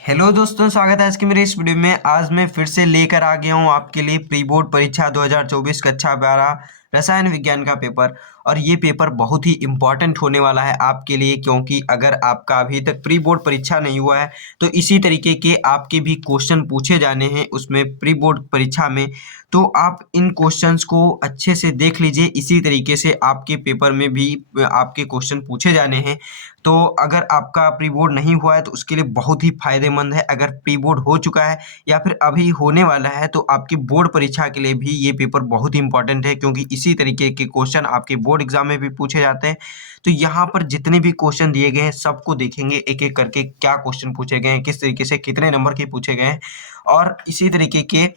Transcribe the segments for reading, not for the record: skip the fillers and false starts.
Hello दोस्तों, स्वागत है आज की मेरे इस वीडियो में। आज मैं फिर से लेकर आ गया हूँ आपके लिए प्री बोर्ड परीक्षा 2024 कक्षा 12 रसायन विज्ञान का पेपर। और ये पेपर बहुत ही इम्पॉर्टेंट होने वाला है आपके लिए, क्योंकि अगर आपका अभी तक प्री बोर्ड परीक्षा नहीं हुआ है तो इसी तरीके के आपके भी क्वेश्चन पूछे जाने हैं उसमें प्री बोर्ड परीक्षा में। तो आप इन क्वेश्चंस को अच्छे से देख लीजिए, इसी तरीके से आपके पेपर में भी आपके क्वेश्चन पूछे जाने हैं। तो अगर आपका प्री बोर्ड नहीं हुआ है तो उसके लिए बहुत ही फायदेमंद है। अगर प्री बोर्ड हो चुका है या फिर अभी होने वाला है तो आपकी बोर्ड परीक्षा के लिए भी ये पेपर बहुत ही इंपॉर्टेंट है, क्योंकि इसी तरीके के क्वेश्चन आपके बोर्ड एग्जाम में भी पूछे जाते हैं। तो यहाँ पर जितने भी क्वेश्चन दिए गए हैं सबको देखेंगे एक एक करके, क्या क्वेश्चन पूछे गए हैं, किस तरीके से कितने नंबर के पूछे गए हैं। और इसी तरीके के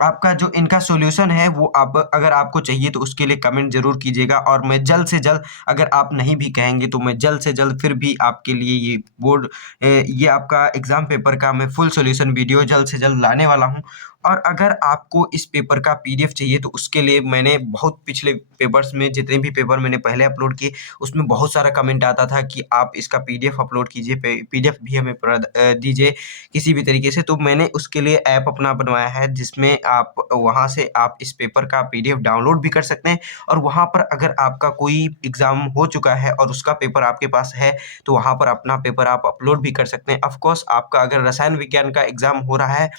आपका जो इनका सॉल्यूशन है वो आप अगर आपको चाहिए तो उसके लिए कमेंट ज़रूर कीजिएगा। और मैं जल्द से जल्द, अगर आप नहीं भी कहेंगे तो मैं जल्द से जल्द फिर भी आपके लिए ये बोर्ड ये आपका एग्ज़ाम पेपर का मैं फुल सॉल्यूशन वीडियो जल्द से जल्द लाने वाला हूँ। और अगर आपको इस पेपर का पीडीएफ चाहिए तो उसके लिए मैंने बहुत पिछले पेपर्स में जितने भी पेपर मैंने पहले अपलोड किए उसमें बहुत सारा कमेंट आता था कि आप इसका पीडीएफ अपलोड कीजिए, पीडीएफ भी हमें दीजिए किसी भी तरीके से। तो मैंने उसके लिए ऐप अपना बनवाया है जिसमें आप वहाँ से आप इस पेपर का पीडीएफ डाउनलोड भी कर सकते हैं। और वहाँ पर अगर आपका कोई एग्ज़ाम हो चुका है और उसका पेपर आपके पास है तो वहाँ पर अपना पेपर आप अपलोड भी कर सकते हैं। ऑफ कोर्स आपका अगर रसायन विज्ञान का एग्ज़ाम हो रहा है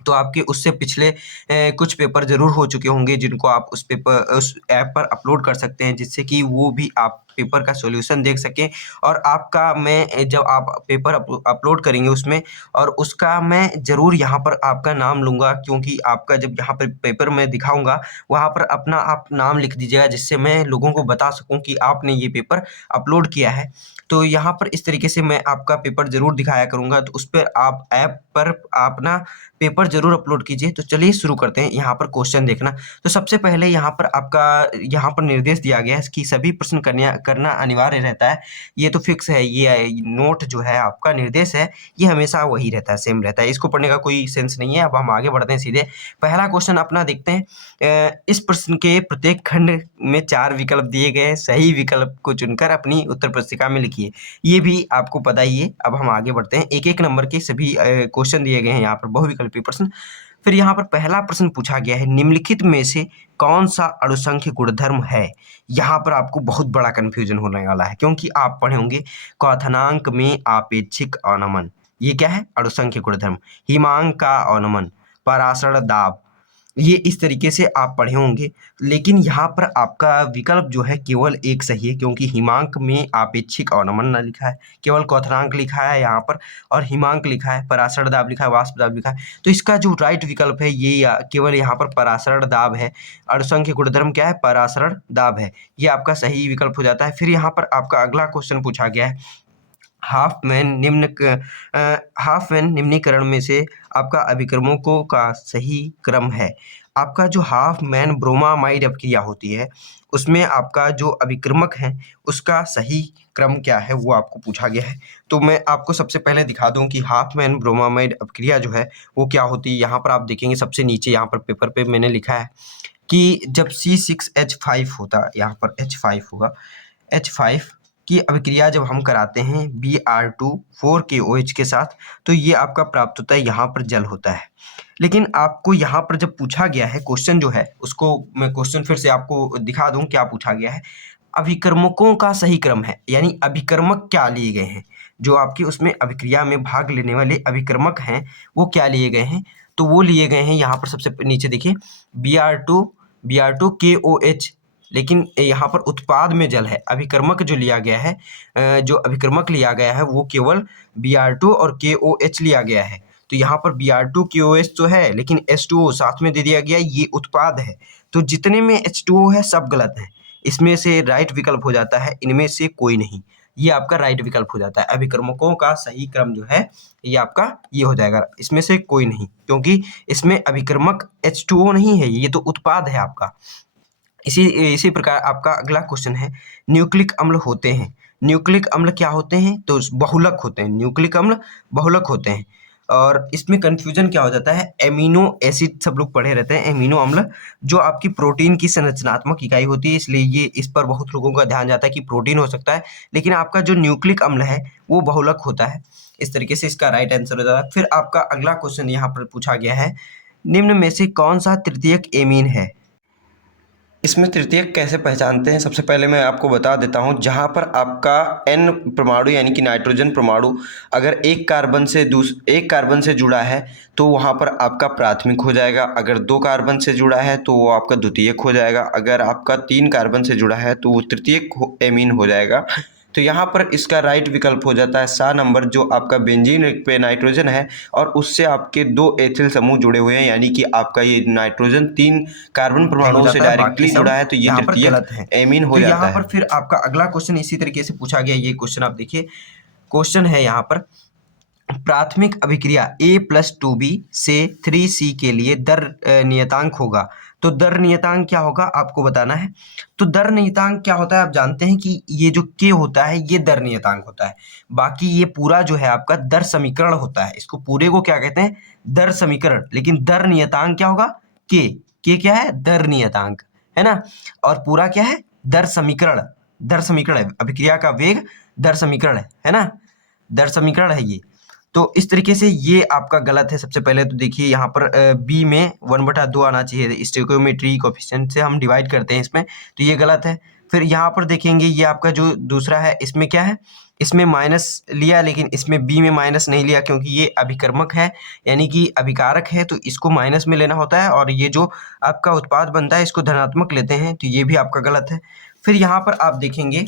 तो आपके उससे पिछले कुछ पेपर ज़रूर हो चुके होंगे जिनको आप उस ऐप पर अपलोड कर सकते हैं, जिससे कि वो भी आप पेपर का सॉल्यूशन देख सकें। और आपका मैं जब आप पेपर अपलोड करेंगे उसमें, और उसका मैं ज़रूर यहाँ पर आपका नाम लूँगा, क्योंकि आपका जब यहाँ पर पेपर मैं दिखाऊँगा वहाँ पर अपना आप नाम लिख दीजिएगा, जिससे मैं लोगों को बता सकूँ कि आपने ये पेपर अपलोड किया है। तो यहाँ पर इस तरीके से मैं आपका पेपर ज़रूर दिखाया करूँगा, तो उस पर आप ऐप पर आप ना पेपर ज़रूर अपलोड कीजिए। तो चलिए शुरू करते हैं। यहाँ पर क्वेश्चन देखना, तो सबसे पहले यहाँ पर आपका यहाँ पर निर्देश दिया गया है कि सभी प्रश्न करना अनिवार्य रहता है। ये तो फिक्स है, ये नोट जो है आपका निर्देश है ये हमेशा वही रहता है, सेम रहता है, इसको पढ़ने का कोई सेंस नहीं है। अब हम आगे बढ़ते हैं सीधे। पहला क्वेश्चन अपना देखते हैं। इस प्रश्न के प्रत्येक खंड में 4 विकल्प दिए गए हैं, सही विकल्प को चुनकर अपनी उत्तर पुस्तिका में लिखिए। ये भी आपको पता ही है। अब हम आगे बढ़ते हैं। एक-एक नंबर के सभी क्वेश्चन दिए गए हैं यहाँ पर, बहुविकल्पी प्रश्न। फिर यहाँ पर पहला प्रश्न पूछा गया है, निम्नलिखित में से कौन-सा अणुसंख्य गुणधर्म है? यहाँ पर आपको बहुत बड़ा कन्फ्यूजन होने वाला है, क्योंकि आप पढ़े होंगे क्वथनांक में आपेक्षिक अवनमन। ये क्या है? अणुसंख्य गुणधर्म। हिमांक का अवनमन, परासरण दाब, ये इस तरीके से आप पढ़े होंगे। लेकिन यहाँ पर आपका विकल्प जो है केवल एक सही है, क्योंकि हिमांक में आपेक्षिक अवनमन ना लिखा है, केवल क्वथनांक लिखा है यहाँ पर, और हिमांक लिखा है, परासरण दाब लिखा है, वाष्प दाब लिखा है। तो इसका जो राइट विकल्प है ये केवल यहाँ पर परासरण दाब है। अणुसंख्य गुणधर्म क्या है? परासरण दाब है। ये आपका सही विकल्प हो जाता है। फिर यहाँ पर आपका अगला क्वेश्चन पूछा गया है, हाफमैन निम्नीकरण में से आपका अभिक्रमकों का सही क्रम है। आपका जो हाफमैन ब्रोमामाइड अभिक्रिया होती है उसमें आपका जो अभिक्रमक है उसका सही क्रम क्या है वो आपको पूछा गया है। तो मैं आपको सबसे पहले दिखा दूं कि हाफमैन ब्रोमामाइड अभिक्रिया जो है वो क्या होती है। यहाँ पर आप देखेंगे सबसे नीचे यहाँ पर पेपर पे मैंने लिखा है कि जब C6H5 होता, यहाँ पर H5 होगा, H5 की अभिक्रिया जब हम कराते हैं Br2 4KOH के साथ, तो ये आपका प्राप्त होता है, यहाँ पर जल होता है। लेकिन आपको यहाँ पर जब पूछा गया है क्वेश्चन जो है, उसको मैं क्वेश्चन फिर से आपको दिखा दूं क्या पूछा गया है। अभिकर्मकों का सही क्रम है, यानी अभिकर्मक क्या लिए गए हैं, जो आपके उसमें अभिक्रिया में भाग लेने वाले अभिकर्मक हैं वो क्या लिए गए हैं। तो वो लिए गए हैं यहाँ पर सबसे नीचे देखिए Br2 KOH। लेकिन यहाँ पर उत्पाद में जल है, अभिकर्मक जो लिया गया है, जो अभिकर्मक लिया गया है वो केवल Br2 और KOH लिया गया है। तो यहाँ पर Br2 KOH तो है, लेकिन H2O साथ में दे दिया गया, ये उत्पाद है। तो जितने में H2O है सब गलत है, इसमें से राइट विकल्प हो जाता है इनमें से कोई नहीं। ये आपका राइट विकल्प हो जाता है। अभिकर्मकों का सही क्रम जो है ये आपका ये हो जाएगा, इसमें से कोई नहीं, क्योंकि इसमें अभिकर्मक H2O नहीं है, ये तो उत्पाद है आपका। इसी इसी प्रकार आपका अगला क्वेश्चन है, न्यूक्लिक अम्ल होते हैं। न्यूक्लिक अम्ल क्या होते हैं? तो बहुलक होते हैं, न्यूक्लिक अम्ल बहुलक होते हैं। और इसमें कंफ्यूजन क्या हो जाता है, एमिनो एसिड सब लोग पढ़े रहते हैं। एमिनो अम्ल जो आपकी प्रोटीन की संरचनात्मक इकाई होती है, इसलिए ये इस पर बहुत लोगों का ध्यान जाता है कि प्रोटीन हो सकता है, लेकिन आपका जो न्यूक्लिक अम्ल है वो बहुलक होता है। इस तरीके से इसका राइट आंसर हो जाता है। फिर आपका अगला क्वेश्चन यहाँ पर पूछा गया है, निम्न में से कौन सा तृतीयक एमीन है। इसमें तृतीयक कैसे पहचानते हैं, सबसे पहले मैं आपको बता देता हूं। जहां पर आपका N परमाणु यानी कि नाइट्रोजन परमाणु अगर एक कार्बन से जुड़ा है तो वहां पर आपका प्राथमिक हो जाएगा। अगर 2 कार्बन से जुड़ा है तो वो आपका द्वितीयक हो जाएगा। अगर आपका 3 कार्बन से जुड़ा है तो वो तृतीयक एमीन हो जाएगा। तो यहाँ पर इसका राइट विकल्प हो जाता है सा नंबर, जो आपका बेंजीन पे नाइट्रोजन है और उससे आपके 2 एथिल समूह जुड़े हुए हैं, यानी कि आपका ये नाइट्रोजन 3 कार्बन परमाणुओं से डायरेक्टली जुड़ा है, तो ये तृतीयक एमीन हो जाता है। यहाँ पर फिर आपका अगला क्वेश्चन इसी तरीके से पूछा गया। ये क्वेश्चन आप देखिए, क्वेश्चन है यहाँ पर, प्राथमिक अभिक्रिया A+2B से 3C के लिए दर नियतांक होगा। तो दर नियतांक क्या होगा आपको बताना है। तो दर नियतांक क्या होता है, आप जानते हैं कि ये जो K होता है ये दर नियतांक होता है। बाकी ये पूरा जो है आपका दर समीकरण होता है। इसको पूरे को क्या कहते हैं, दर समीकरण। लेकिन दर नियतांक क्या होगा, K क्या है, दर नियतांक है ना। और पूरा क्या है, दर समीकरण। दर समीकरण है, अभिक्रिया का वेग दर समीकरण है ना, दर समीकरण है ये। तो इस तरीके से ये आपका गलत है। सबसे पहले तो देखिए यहाँ पर बी में 1/2 आना चाहिए, स्टोइकियोमेट्री कोएफिशिएंट से हम डिवाइड करते हैं इसमें, तो ये गलत है। फिर यहाँ पर देखेंगे ये आपका जो दूसरा है, इसमें क्या है, इसमें माइनस लिया, लेकिन इसमें बी में माइनस नहीं लिया क्योंकि ये अभिकर्मक है यानी कि अभिकारक है, तो इसको माइनस में लेना होता है। और ये जो आपका उत्पाद बनता है इसको धनात्मक लेते हैं, तो ये भी आपका गलत है। फिर यहाँ पर आप देखेंगे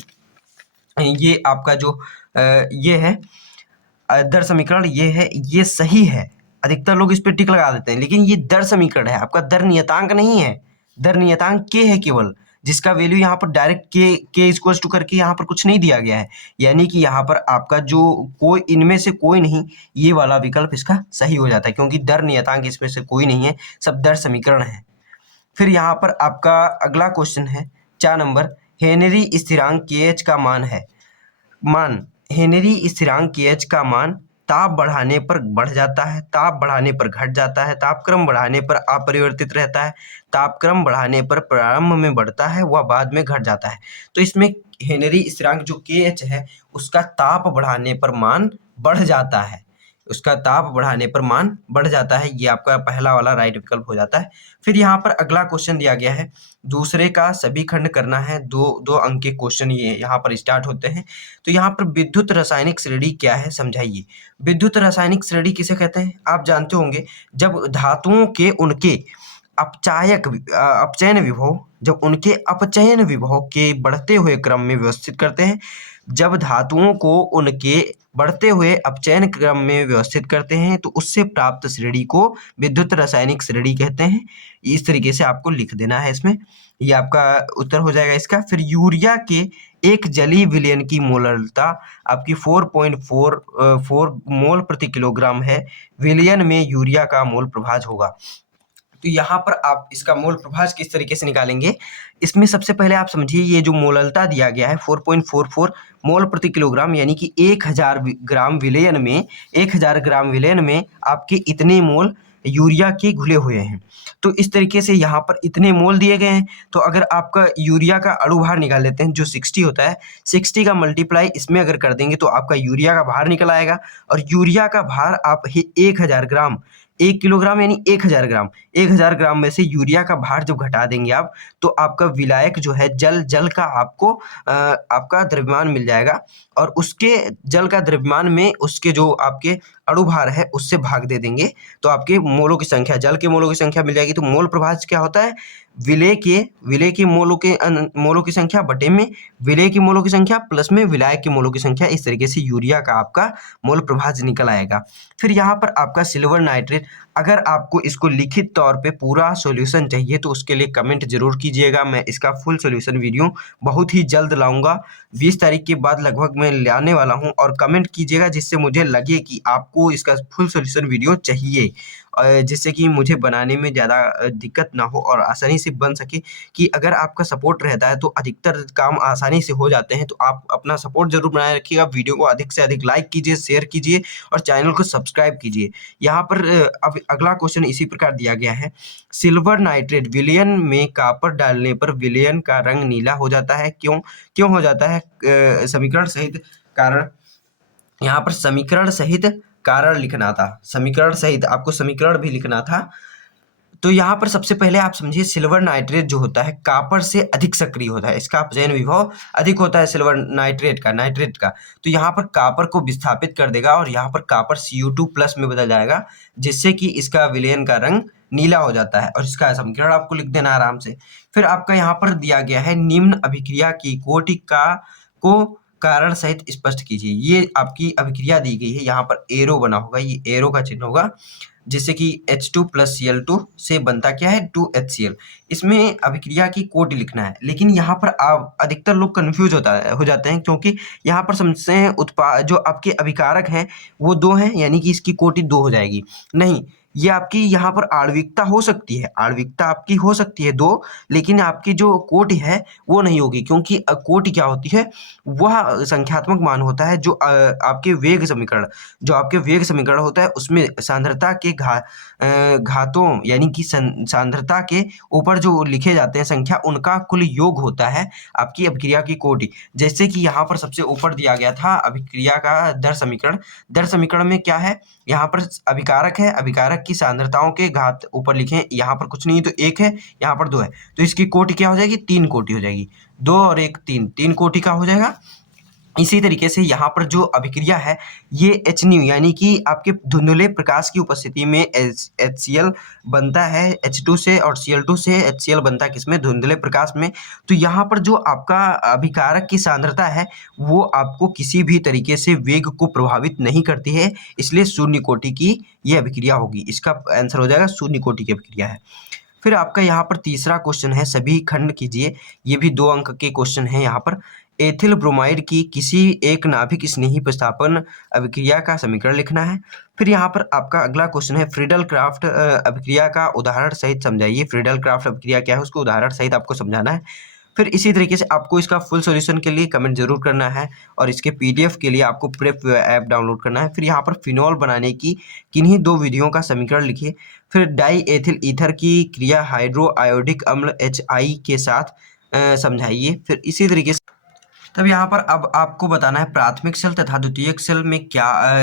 ये आपका जो ये है दर समीकरण, ये है, ये सही है। अधिकतर लोग इस पे टिक लगा देते हैं, लेकिन ये दर समीकरण है, आपका दर नियतांक नहीं है। दर नियतांक के है केवल, जिसका वैल्यू यहाँ पर डायरेक्ट के इक्वल्स टू करके यहाँ पर कुछ नहीं दिया गया है। यानी कि यहाँ पर आपका जो कोई इनमें से कोई नहीं, ये वाला विकल्प इसका सही हो जाता है, क्योंकि दर नियतांक इसमें से कोई नहीं है, सब दर समीकरण है। फिर यहाँ पर आपका अगला क्वेश्चन है 4 नंबर, हेनरी स्थिरांक KH का मान है। हेनरी स्थिरांक KH का मान ताप बढ़ाने पर बढ़ जाता है, ताप बढ़ाने पर घट जाता है, तापक्रम बढ़ाने पर अपरिवर्तित रहता है, तापक्रम बढ़ाने पर प्रारंभ में बढ़ता है व बाद में घट जाता है। तो इसमें हेनरी स्थिरांक जो KH है उसका ताप बढ़ाने पर मान बढ़ जाता है, उसका ताप बढ़ाने पर मान बढ़ जाता है, ये आपका पहला वाला राइट विकल्प हो जाता है। फिर यहाँ पर अगला क्वेश्चन दिया गया है, दूसरे का सभी खंड करना है। दो अंक के क्वेश्चन ये यहाँ पर स्टार्ट होते हैं। तो यहाँ पर विद्युत रासायनिक श्रेणी क्या है, समझाइए। विद्युत रासायनिक श्रेणी किसे कहते हैं, आप जानते होंगे, जब धातुओं के उनके अपचयन विभव, जब उनके अपचयन विभव के बढ़ते हुए क्रम में व्यवस्थित करते हैं, जब धातुओं को उनके बढ़ते हुए अपचयन क्रम में व्यवस्थित करते हैं तो उससे प्राप्त श्रेणी को विद्युत रासायनिक श्रेणी कहते हैं। इस तरीके से आपको लिख देना है इसमें, ये आपका उत्तर हो जाएगा इसका। फिर यूरिया के एक जलीय विलयन की मोलरता आपकी 4.44 मोल प्रति किलोग्राम है। विलयन में यूरिया का मोल प्रभाज होगा। तो यहाँ पर आप इसका मोल प्रभाज किस तरीके से निकालेंगे, इसमें सबसे पहले आप समझिए ये जो मोललता दिया गया है 4.44 मोल प्रति किलोग्राम, यानी कि 1000 ग्राम विलयन में 1000 ग्राम विलयन में आपके इतने मोल यूरिया के घुले हुए हैं। तो इस तरीके से यहाँ पर इतने मोल दिए गए हैं। तो अगर आपका यूरिया का अणु भार निकाल लेते हैं जो 60 होता है, 60 का मल्टीप्लाई इसमें अगर कर देंगे तो आपका यूरिया का भार निकल आएगा। और यूरिया का भार आप 1000 ग्राम, 1 किलोग्राम यानी 1000 ग्राम, 1000 ग्राम में से यूरिया का भार जब घटा देंगे आप, तो आपका विलायक जो है जल का आपको आपका द्रव्यमान मिल जाएगा। और उसके जल का द्रव्यमान में उसके जो आपके अणुभार है उससे भाग दे देंगे, तो आपके मोलों की संख्या, जल के मोलों की संख्या मिल जाएगी। तो मोल प्रभाज क्या होता है, विलेय के मोलों की संख्या बटे में विलेय के मोलों की संख्या प्लस में विलायक के मोलों की संख्या। इस तरीके से यूरिया का आपका मोल प्रभाज निकल आएगा। फिर यहाँ पर आपका सिल्वर नाइट्रेट, अगर आपको इसको लिखित तौर पे पूरा सॉल्यूशन चाहिए तो उसके लिए कमेंट जरूर कीजिएगा। मैं इसका फुल सॉल्यूशन वीडियो बहुत ही जल्द लाऊंगा, 20 तारीख के बाद लगभग मैं लाने वाला हूं। और कमेंट कीजिएगा जिससे मुझे लगे कि आपको इसका फुल सॉल्यूशन वीडियो चाहिए, जिससे कि मुझे बनाने में ज़्यादा दिक्कत ना हो और आसानी से बन सके। कि अगर आपका सपोर्ट रहता है तो अधिकतर काम आसानी से हो जाते हैं। तो आप अपना सपोर्ट जरूर बनाए रखिएगा, वीडियो को अधिक से अधिक लाइक कीजिए, शेयर कीजिए और चैनल को सब्सक्राइब कीजिए। यहाँ पर अब अगला क्वेश्चन इसी प्रकार दिया गया है, सिल्वर नाइट्रेट विलयन में कॉपर डालने पर विलयन का रंग नीला हो जाता है, क्यों हो जाता है, समीकरण सहित कारण यहाँ पर समीकरण सहित कारण लिखना था, समीकरण सहित आपको समीकरण भी लिखना था। तो यहाँ पर सबसे पहले आप समझिए सिल्वर नाइट्रेट जो होता है कॉपर से अधिक सक्रिय होता है, इसका अपचयन विभव अधिक होता है सिल्वर नाइट्रेट का। तो यहाँ पर कॉपर को विस्थापित कर देगा और यहाँ पर कॉपर CO2 प्लस में बदल जाएगा, जिससे कि इसका विलयन का रंग नीला हो जाता है और इसका समीकरण आपको लिख देना आराम से। फिर आपका यहाँ पर दिया गया है निम्न अभिक्रिया की कोटि का को कारण सहित स्पष्ट कीजिए। ये आपकी अभिक्रिया दी गई है, यहाँ पर एरो बना होगा, ये एरो का चिन्ह होगा, जिससे कि H2 प्लस Cl2 से बनता क्या है 2HCl। इसमें अभिक्रिया की कोटि लिखना है, लेकिन यहाँ पर आप अधिकतर लोग कंफ्यूज हो जाते हैं, क्योंकि यहाँ पर समझते हैं उत्पाद जो आपके अभिकारक हैं वो 2 हैं, यानी कि इसकी कोटि 2 हो जाएगी। नहीं, ये आपकी यहाँ पर आणविकता हो सकती है, आणविकता आपकी हो सकती है 2, लेकिन आपकी जो कोटि है वो नहीं होगी, क्योंकि कोटि क्या होती है, वह संख्यात्मक मान होता है जो आपके वेग समीकरण होता है उसमें सांद्रता के घातों यानी कि सांद्रता के ऊपर जो लिखे जाते हैं संख्या, उनका कुल योग होता है आपकी अभिक्रिया की कोटि। जैसे कि यहाँ पर सबसे ऊपर दिया गया था अभिक्रिया का दर समीकरण में क्या है, यहाँ पर अभिकारक है, अभिकारक की सांद्रताओं के घात ऊपर लिखें, यहाँ पर कुछ नहीं है तो 1 है, यहाँ पर 2 है, तो इसकी कोटि क्या हो जाएगी 3 कोटि हो जाएगी, 2 और 1 3 कोटि का हो जाएगा। इसी तरीके से यहाँ पर जो अभिक्रिया है ये HNu यानी कि आपके धुंधले प्रकाश की उपस्थिति में HCl बनता है H2 से, और Cl2 से HCl बनता है किसमें, धुंधले प्रकाश में। तो यहाँ पर जो आपका अभिकारक की सांद्रता है वो आपको किसी भी तरीके से वेग को प्रभावित नहीं करती है, इसलिए शून्य कोटि की ये अभिक्रिया होगी। इसका आंसर हो जाएगा शून्य कोटि की अभिक्रिया है। फिर आपका यहाँ पर तीसरा क्वेश्चन है, सभी खंड कीजिए, ये भी 2 अंक के क्वेश्चन है। यहाँ पर एथिल ब्रोमाइड की किसी एक नाभिक स्नेही प्रतिस्थापन अभिक्रिया का समीकरण लिखना है। फिर यहाँ पर आपका अगला क्वेश्चन है फ्रीडल क्राफ्ट अभिक्रिया का उदाहरण सहित समझाइए। फ्रीडल क्राफ्ट अभिक्रिया क्या है उसको उदाहरण सहित आपको समझाना है। फिर इसी तरीके से आपको इसका फुल सॉल्यूशन के लिए कमेंट जरूर करना है, और इसके PDF के लिए आपको प्रेप ऐप डाउनलोड करना है। फिर यहाँ पर फिनॉल बनाने की किन्हीं 2 विधियों का समीकरण लिखिए। फिर डाई एथिल ईथर की क्रिया हाइड्रो आयोडिक अम्ल HI के साथ समझाइए। फिर इसी तरीके से तब यहाँ पर अब आपको बताना है प्राथमिक सेल तथा द्वितीयक सेल में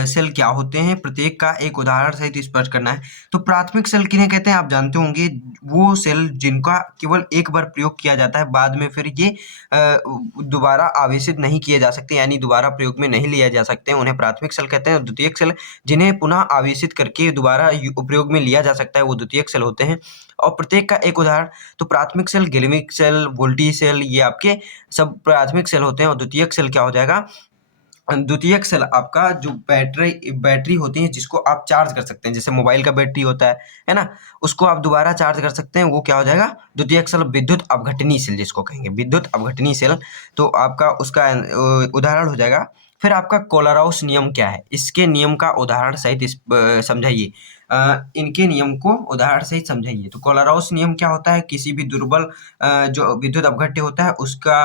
सेल क्या होते हैं, प्रत्येक का एक उदाहरण सहित स्पष्ट करना है। तो प्राथमिक सेल किन्हें कहते हैं आप जानते होंगे, वो सेल जिनका केवल एक बार प्रयोग किया जाता है, बाद में फिर ये दोबारा आवेशित नहीं किए जा सकते, यानी दोबारा प्रयोग में नहीं लिया जा सकते हैं, उन्हें प्राथमिक सेल कहते हैं। द्वितीयक सेल जिन्हें पुनः आवेशित करके दोबारा उपयोग में लिया जा सकता है वो द्वितीयक सेल होते हैं। और प्रत्येक का एक उदाहरण, तो प्राथमिक सेल गेल्विक सेल, वोल्टी सेल, ये आपके सब प्राथमिक सेल होते हैं। और द्वितीयक सेल क्या हो जाएगा, द्वितीयक सेल आपका जो बैटरी होती है जिसको आप चार्ज कर सकते हैं, जैसे मोबाइल का बैटरी होता है ना, उसको आप दोबारा चार्ज कर सकते हैं, वो क्या हो जाएगा द्वितीयक सेल। विद्युत अपघटनी सेल जिसको कहेंगे, विद्युत अपघटनी सेल, तो आपका उसका उदाहरण हो जाएगा। फिर आपका कोलराउस नियम क्या है, इसके नियम का उदाहरण सहित समझाइए। इनके नियम को उदाहरण सहित समझाइए। तो कोलराउस नियम क्या होता है, किसी भी दुर्बल जो विद्युत अपघट्य होता है उसका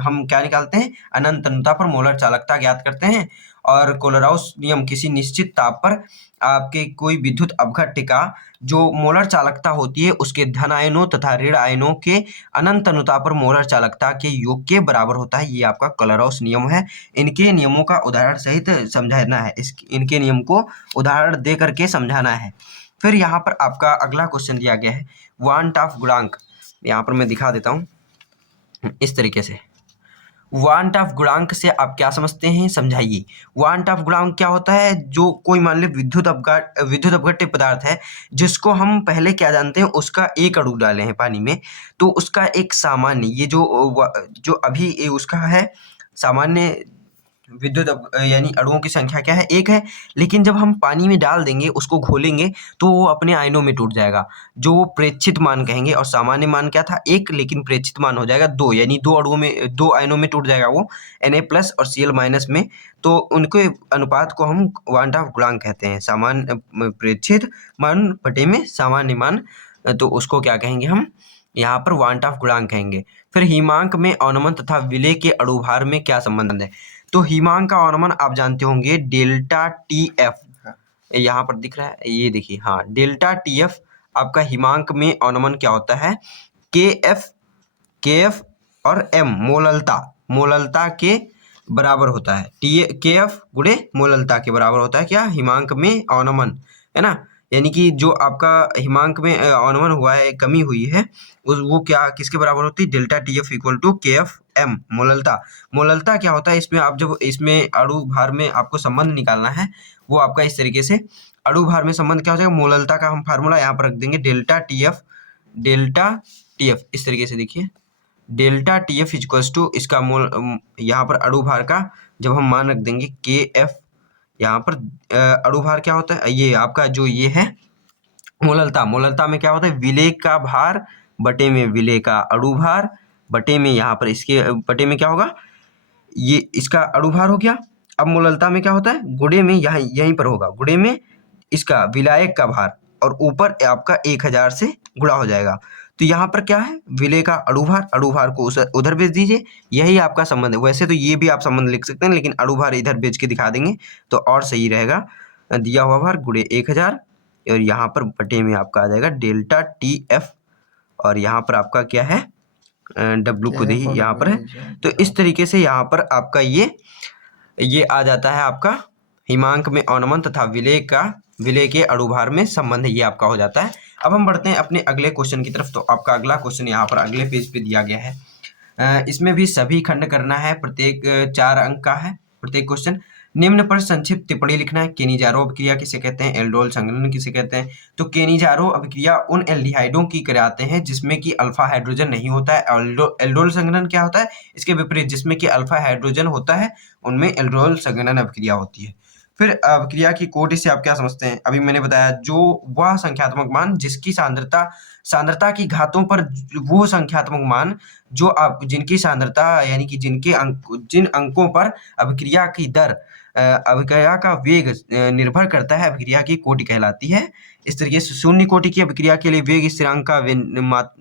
हम क्या निकालते हैं, अनंत अनुता पर मोलर चालकता ज्ञात करते हैं। और कोलराउस नियम किसी निश्चित ताप पर आपके कोई विद्युत अपघट्य का जो मोलर चालकता होती है उसके धन आयनों तथा ऋण आयनों के अनंत अनुता पर मोलर चालकता के योग के बराबर होता है। ये आपका कोलराउस नियम है। इनके नियमों का उदाहरण सहित समझाना है, इनके नियम को उदाहरण दे करके समझाना है। फिर यहाँ पर आपका अगला क्वेश्चन दिया गया है वांट ऑफ गुणांक। यहाँ पर मैं दिखा देता हूँ इस तरीके से। वांट ऑफ गुणांक से आप क्या समझते हैं, समझाइए। वांट ऑफ गुणांक क्या होता है, जो कोई मान ले विद्युत अपघट्य पदार्थ है जिसको हम पहले क्या जानते हैं, उसका एक अणु डाले हैं पानी में, तो उसका एक सामान्य, ये जो अभी उसका है सामान्य विद्युत यानी अणुओं की संख्या क्या है, 1 है। लेकिन जब हम पानी में डाल देंगे, उसको घोलेंगे, तो वो अपने आयनों में टूट जाएगा, जो वो प्रेक्षित मान कहेंगे। और सामान्य मान क्या था 1, लेकिन प्रेक्षित मान हो जाएगा 2, यानी 2 अणुओं में 2 आयनों में टूट जाएगा वो Na+ और Cl- में। तो उनके अनुपात को हम वांट ऑफ गुणांक कहते हैं, सामान्य प्रेक्षित मान बटे में सामान्य मान, तो उसको क्या कहेंगे हम यहाँ पर वांट ऑफ गुणांक कहेंगे। फिर हिमांक में अवनमन तथा विलय के अणुभार में क्या संबंध है, तो हिमांक का अवनमन आप जानते होंगे डेल्टा TF, यहाँ पर दिख रहा है, ये देखिए, हाँ डेल्टा TF आपका हिमांक में अवनमन क्या होता है, KF और M मोललता के बराबर होता है। KF गुणे मोललता के बराबर होता है क्या? हिमांक में अवनमन, है ना। यानी कि जो आपका हिमांक में अवनमन हुआ है, कमी हुई है, वो क्या किसके बराबर होती है? Delta TF equal to KFM मोललता। मोललता क्या होता है? इसमें आप जब इसमें अणु भार में आपको संबंध निकालना है, वो आपका इस तरीके से अणु भार में संबंध क्या हो जाएगा? मोललता का हम फार्मूला यहाँ पर रख देंगे, डेल्टा TF इस तरीके से देखिए, डेल्टा TF इक्वल्स टू इसका मोल यहाँ पर अणु भार का जब हम मान रख देंगे KF, यहाँ पर अणु भार क्या होता है? ये आपका जो ये है मोललता। मोललता में क्या होता है? विलेय का भार बटे में विलेय का अणु भार बटे में यहाँ पर इसके बटे में क्या होगा? ये इसका अणु भार हो गया। अब मोललता में क्या होता है? गुणे में यहाँ यहीं पर होगा, गुणे में इसका विलायक का भार और ऊपर आपका 1000 से गुणा हो जाएगा। तो यहाँ पर क्या है? विलेय का अणु भार को उधर भेज दीजिए, यही आपका संबंध है। वैसे तो ये भी आप संबंध लिख सकते हैं, लेकिन अणु भार इधर भेज के दिखा देंगे तो और सही रहेगा। दिया हुआ भार गुणे 1000 और यहाँ पर बटे में आपका आ जाएगा डेल्टा TF और यहाँ पर आपका क्या है? W खुद ही यहाँ पर है। तो इस तरीके से यहाँ पर आपका ये आ जाता है आपका हिमांक में अवनमन तथा विलेय के अणुभार में संबंध, ये आपका हो जाता है। अब हम बढ़ते हैं अपने अगले क्वेश्चन की तरफ। तो आपका अगला क्वेश्चन यहाँ पर अगले पेज पे दिया गया है। इसमें भी सभी खंड करना है, प्रत्येक 4 अंक का है प्रत्येक क्वेश्चन। निम्न पर संक्षिप्त टिप्पणी लिखना है। केनिजारो अभिक्रिया किसे कहते हैं? एल्डोल संघनन किसे कहते हैं? तो केनिजारो अभिक्रिया उन एल्डिहाइडों की कराते हैं जिसमें कि अल्फा हाइड्रोजन नहीं होता है। एल्डोल संघनन क्या होता है? इसके विपरीत, जिसमें कि अल्फा हाइड्रोजन होता है उनमें एल्डोल संघनन अभिक्रिया होती है। फिर अभिक्रिया की कोटि से आप क्या समझते हैं? अभी मैंने बताया, जो वह संख्यात्मक मान जिसकी सांद्रता की घातों पर वो संख्यात्मक मान जो आप जिनकी सांद्रता यानी कि जिन अंकों पर अभिक्रिया की दर अभिक्रिया का वेग निर्भर करता है, अभिक्रिया की कोटि कहलाती है। इस तरीके से शून्य कोटि की अभिक्रिया के लिए वेग स्थिरांक का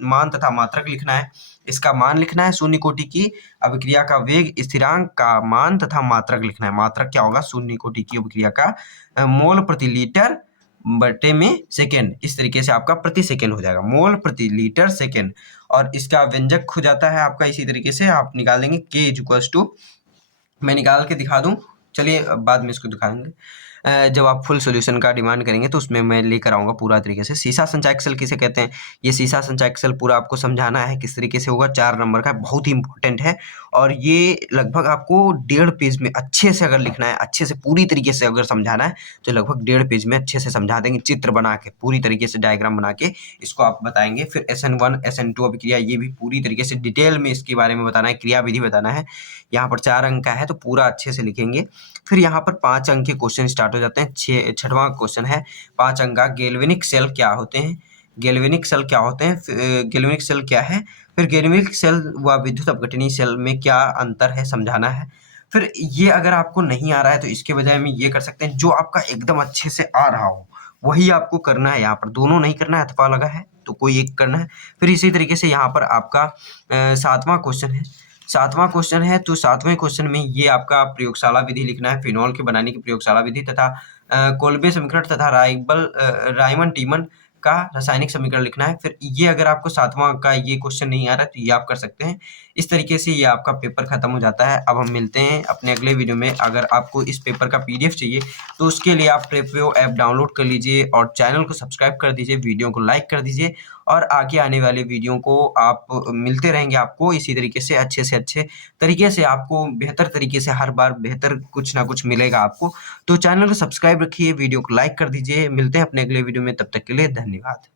मान तथा मात्रक लिखना है। इसका मान लिखना है। शून्य कोटि की अभिक्रिया का वेग स्थिरांक का मान तथा मात्रक लिखना है। मात्रक क्या होगा? शून्य कोटि की अभिक्रिया का मोल प्रति लीटर बटे में सेकेंड, इस तरीके से आपका प्रति सेकेंड हो जाएगा, मोल प्रति लीटर सेकेंड। और इसका व्यंजक हो जाता है आपका इसी तरीके से आप निकाल देंगे K इक्वल्स टू, मैं निकाल के दिखा दूं, चलिए बाद में इसको दिखा देंगे। जब आप फुल सॉल्यूशन का डिमांड करेंगे तो उसमें मैं लेकर आऊँगा पूरा तरीके से। सीसा संचायक सेल किसे कहते हैं? ये सीसा संचायक सेल पूरा आपको समझाना है किस तरीके से होगा। 4 नंबर का बहुत ही इंपॉर्टेंट है और ये लगभग आपको 1.5 पेज में अच्छे से अगर लिखना है, अच्छे से पूरी तरीके से अगर समझाना है तो लगभग 1.5 पेज में अच्छे से समझा देंगे, चित्र बना के पूरी तरीके से डायग्राम बना के इसको आप बताएंगे। फिर SN1 SN2 अभिक्रिया, ये भी पूरी तरीके से डिटेल में इसके बारे में बताना है, क्रिया विधि बताना है। यहाँ पर 4 अंक का है तो पूरा अच्छे से लिखेंगे। फिर यहाँ पर 5 अंक के क्वेश्चन स्टार्ट हो जाते हैं। 6वां क्वेश्चन है 5 अंक का, गैल्वेनिक सेल क्या होते हैं? गैल्वेनिक सेल क्या होते हैं? गैल्वेनिक सेल क्या है? फिर गैल्वेनिक सेल व विद्युत अपघटनीय सेल में क्या अंतर है, समझाना है। फिर ये अगर आपको नहीं आ रहा है तो इसके बजाय में ये कर सकते हैं, जो आपका एकदम अच्छे से आ रहा हो वही आपको करना है। यहाँ पर दोनों नहीं करना है, अथवा लगा है तो कोई एक करना है। फिर इसी तरीके से यहाँ पर आपका 7वां क्वेश्चन है। 7वां क्वेश्चन है तो 7वें क्वेश्चन में ये आपका प्रयोगशाला विधि लिखना है, फिनॉल के बनाने की प्रयोगशाला विधि तथा कोल्बे समीकरण तथा रायमंड टीमन का रासायनिक समीकरण लिखना है। फिर ये अगर आपको 7वां का ये क्वेश्चन नहीं आ रहा है तो ये आप कर सकते हैं। इस तरीके से ये आपका पेपर खत्म हो जाता है। अब हम मिलते हैं अपने अगले वीडियो में। अगर आपको इस पेपर का PDF चाहिए तो उसके लिए आप प्रेपयो ऐप डाउनलोड कर लीजिए और चैनल को सब्सक्राइब कर दीजिए, वीडियो को लाइक कर दीजिए और आगे आने वाले वीडियो को आप मिलते रहेंगे आपको इसी तरीके से अच्छे तरीके से आपको बेहतर तरीके से हर बार बेहतर कुछ ना कुछ मिलेगा आपको। तो चैनल को सब्सक्राइब रखिए, वीडियो को लाइक कर दीजिए। मिलते हैं अपने अगले वीडियो में, तब तक के लिए धन्यवाद।